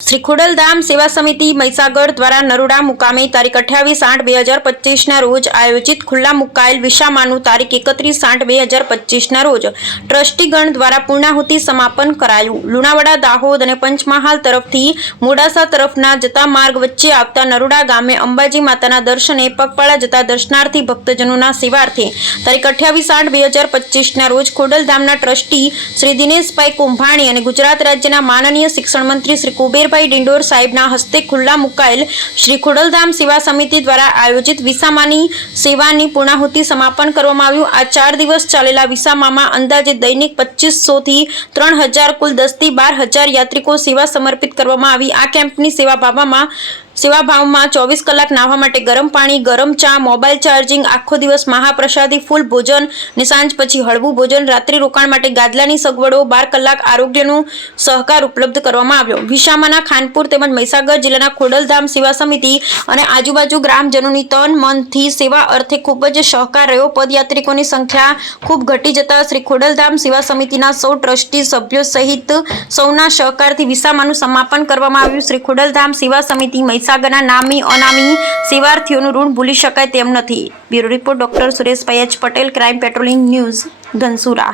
શ્રી ખોડલધામ સેવા સમિતિ મહીસાગર દ્વારા નરોડા મુકામે તારીખ અઠ્યાવીસ આઠ બે હજાર પચીસના રોજ આયોજિત ખુલ્લા મુકાયેલ વિશામાનું તારીખ એકત્રીસ આઠ બે હજાર પચીસના રોજ ટ્રસ્ટીગણ દ્વારા પૂર્ણાહુતિ સમાપન કરાયું. લુણાવાડા, દાહોદ અને પંચમહાલ તરફથી મોડાસા તરફના જતા માર્ગ વચ્ચે આવતા નરોડા ગામે અંબાજી માતાના દર્શને પગપાળા જતા દર્શનાર્થી ભક્તજનોના સેવાર્થે તારીખ અઠ્યાવીસ આઠ બે હજાર પચીસના રોજ ખોડલધામના ટ્રસ્ટી શ્રી દિનેશભાઈ કુંભાણી અને ગુજરાત રાજ્યના માનનીય શિક્ષણ મંત્રી શ્રી કુબેરભાઈ ડિંડોર સાહેબના હસ્તે ખુલ્લા મુકાયેલ શ્રી ખોડલધામ સેવા સમિતિ દ્વારા આયોજિત વિસામાની સેવાની પૂર્ણાહુતિ સમાપન કરવામાં આવ્યું. આ ચાર દિવસ ચાલેલા વિસામામાં અંદાજે દૈનિક પચીસોથી ત્રણ હજાર, કુલ દસથી બાર હજાર યાત્રિકો સેવા સમર્પિત કરવામાં આવી. આ કેમ્પની સેવા ભાવમાં સેવાભાવમાં ચોવીસ કલાક નાહવા માટે ગરમ પાણી, ગરમ ચા, મોબાઈલ ચાર્જિંગ, આખો દિવસ મહાપ્રસાદી, ફૂલ ભોજન ને સાંજ પછી હળવું ભોજન, રાત્રિ રોકાણ માટે ગાદલાની સગવડો, બાર કલાક આરોગ્યનું સહકાર ઉપલબ્ધ કરવામાં આવ્યો. વિશામાના ખાનપુર તેમજ મહીસાગર જિલ્લાના ખોડલધામ સેવા સમિતિ અને આજુબાજુ ગ્રામજનોની તન મનથી સેવા અર્થે ખૂબ જ સહકાર રહ્યો. પદયાત્રિકોની સંખ્યા ખૂબ ઘટી જતા શ્રી ખોડલધામ સેવા સમિતિના સૌ ટ્રસ્ટી સભ્યો સહિત સૌના સહકારથી વિસામાનું સમાપન કરવામાં આવ્યું. શ્રી ખોડલધામ સેવા સમિતિ મહીસાગરના નામી અનામી સેવાર્થીઓનું ઋણ ભૂલી શકાય તેમ નથી. Bureau report doctor Sureshbhai H Patel, crime patrolling news Dhansura.